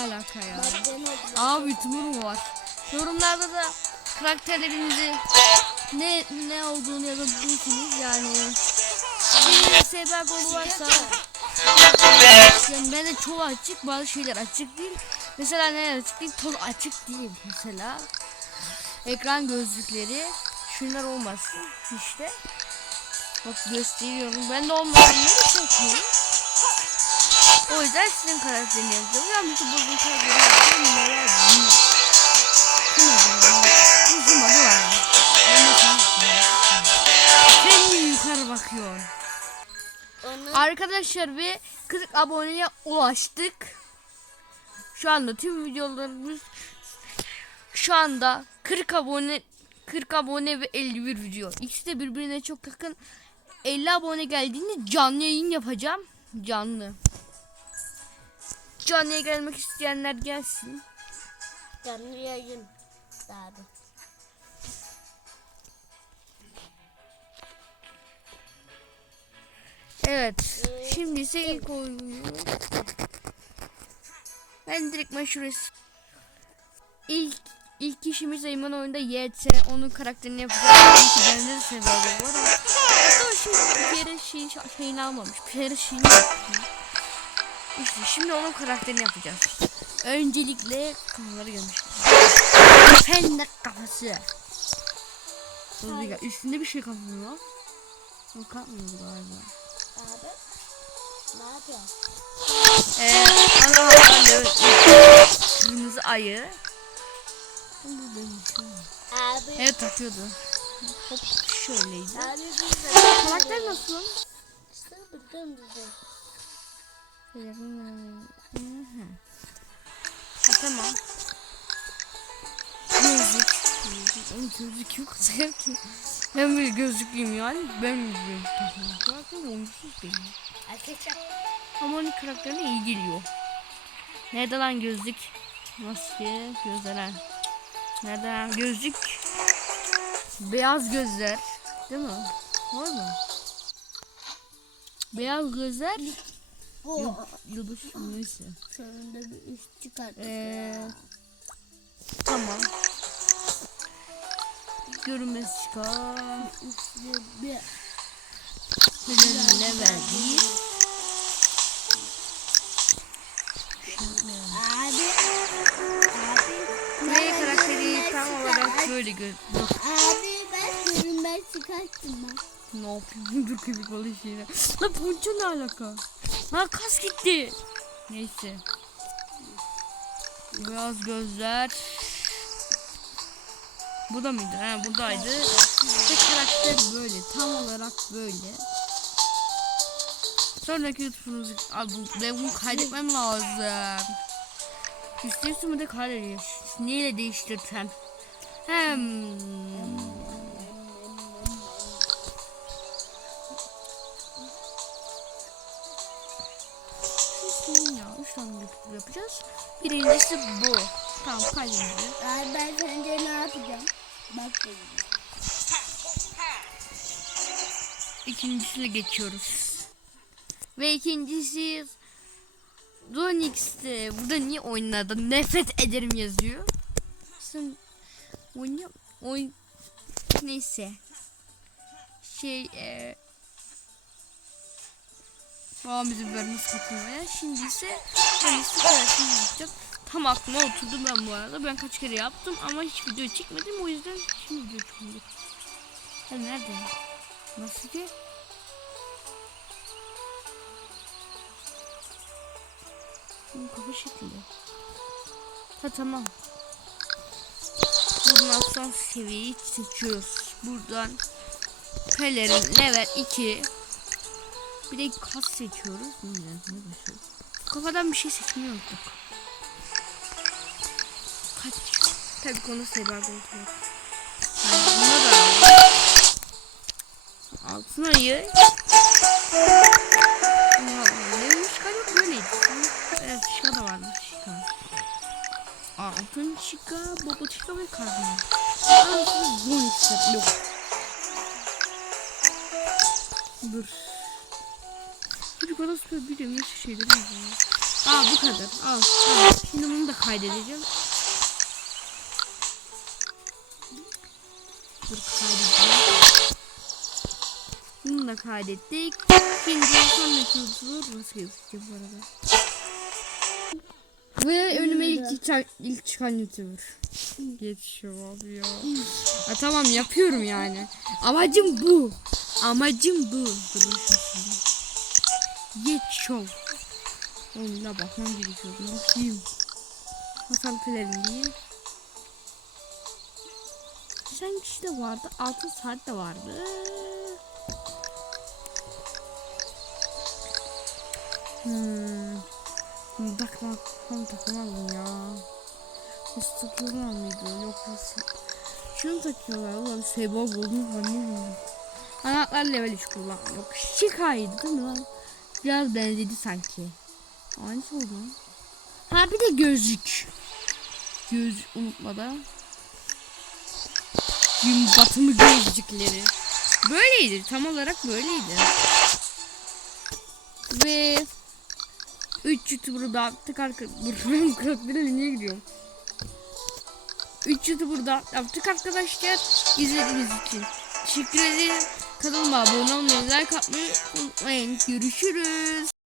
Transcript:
alaka ya? Abi mü var? Yorumlarda da karakterlerinizi ne ne olduğunu yazabilirsiniz yani. Bir sebep kolu varsa yani bende çoğu açık bazı şeyler açık değil. Mesela ne açık değil toz açık değil mesela. Ekran gözlükleri şunlar olmasın işte. Bak gösteriyorum. Ben de olmayanları çok iyi. O yüzden sizin karakterini yazacağım. Ya mutlu bozun karakterini yazacağım. Neler adı var. Sen mi yukarı bakıyorsun? Arkadaşlar ve 40 aboneye ulaştık. Şu anda tüm videolarımız şu anda 40 abone 40 abone ve 51 video. İkisi de birbirine çok yakın. 50 abone geldiğinde canlı yayın yapacağım. Canlı. Canlıya gelmek isteyenler gelsin. canlı yayın. Abi. Evet. Şimdi ise ilk oyunu. Ben direkt şurası. İlk ilk işimiz Eyman oyunda YT. Onun karakterini yapacağız. Çünkü bende de sebebı var ama. Hatta şey, bir kere şey, şeyini almamış. Bir kere şeyini yapmış. İşte şimdi onun karakterini yapacağız. Öncelikle kafaları görmüş. Fennek kafası. Dur bir Üstünde bir şey kapmıyor. Yok kapmıyor galiba. Abi. Ne yapıyorsun? Ee, ana haberle kırmızı ayı. Abi. Evet takıyordu. Hop şöyleydi. Abi. Karakter nasıl? Hı hı. Ha, tamam. Gözlük. Oğlum gözlük yok sever ki. Ben böyle gözlüklüyüm yani. Ben gözlüğüm takıyorum. Karakterim benim. Arkadaşlar. Ama onun karakterine iyi geliyor. Nerede lan gözlük? Maske, gözler. Nerede lan gözlük? Beyaz gözler. Değil mi? Var mı? Beyaz gözler. Bu. Yok, yıldız neyse. Sonunda bir üst çıkarttık Ee, ya. tamam. Görünmez çıkar. Üstü bir. Böyle level değil. Abi. Abi. Ve karakteri tam olarak böyle gör. Abi ben görünmez çıkarttım ben. Ne yapayım? Dur köpek balığı şeyine. Lan ponço ne alaka? Lan kas gitti. Neyse. Beyaz gözler. Bu da mıydı? Ha buradaydı. Ve karakter böyle. Tam olarak böyle. Sonraki YouTube'unuzu aldım. Ve bunu kaydetmem lazım. İstiyorsun mu da kaydediyor. Neyle değiştirsem? Hem. YouTube yapacağız. Birincisi bu. Tamam kaydedildi. Abi ben sence ne yapacağım? Bak. İkincisine geçiyoruz. Ve ikincisi Zonix'te. Burada niye oyunlarda nefret ederim yazıyor. Sen oynuyor oyun neyse. Şey eee Babam bizim vermez katılmaya. Şimdi ise kendisi karakterini yapacak. Tam aklıma oturdu ben bu arada. Ben kaç kere yaptım ama hiç video çekmedim. O yüzden şimdi video çekmedim. Ya nerede? Nasıl ki? Bunun kafa şekli. Ha tamam. Buradan son seviyeyi seçiyoruz. Buradan pelerin level 2 bir de kas seçiyoruz. Kafadan bir şey seçmeyi unuttuk. Kaç? Tabii konu sebep oldu. Buna da. Altın ayı. Ne şika yok böyleydi. Evet şika da vardı şika. Altın şika, baba şika ve kazma. Altın şika yok. Dur. Çocuk bana süper bir de neyse şeyleri yazıyor. Aa bu kadar. Al. Şimdi bunu da kaydedeceğim. Dur kaydedeceğim. Bunu da kaydettik. Şimdi sonraki YouTuber nasıl gözükecek bu arada? Ve önüme ilk çıkan, ilk çıkan YouTuber. Geçiyor abi ya. Ha, tamam yapıyorum yani. Amacım bu. Amacım bu. Durun şimdi. Geç şov. Oğlum da bakmam gerekiyor. Ne yapayım? Hasan Pelerin değil. Sen kişi de vardı. Altın saat de vardı. Hmm. Bak bak. Tam takamadım ya. Nasıl takıyorlar mıydı? Yok nasıl? Şunu takıyorlar. Ulan sebep olduğunu. Anahtar level 3 kullan. Yok şikaydı değil mi lan? Biraz benzedi sanki. Aynısı oldu. Ha bir de gözlük. Göz unutmadan. Gün batımı gözlükleri. Böyleydi. Tam olarak böyleydi. Ve 3 YouTuber'ı da attık arkadaşlar. Ben karaktere niye gidiyorum? 3 YouTuber'ı da yaptık arkadaşlar. İzlediğiniz için. Teşekkür ederim. Kanalıma abone olmayı, like atmayı unutmayın. Görüşürüz.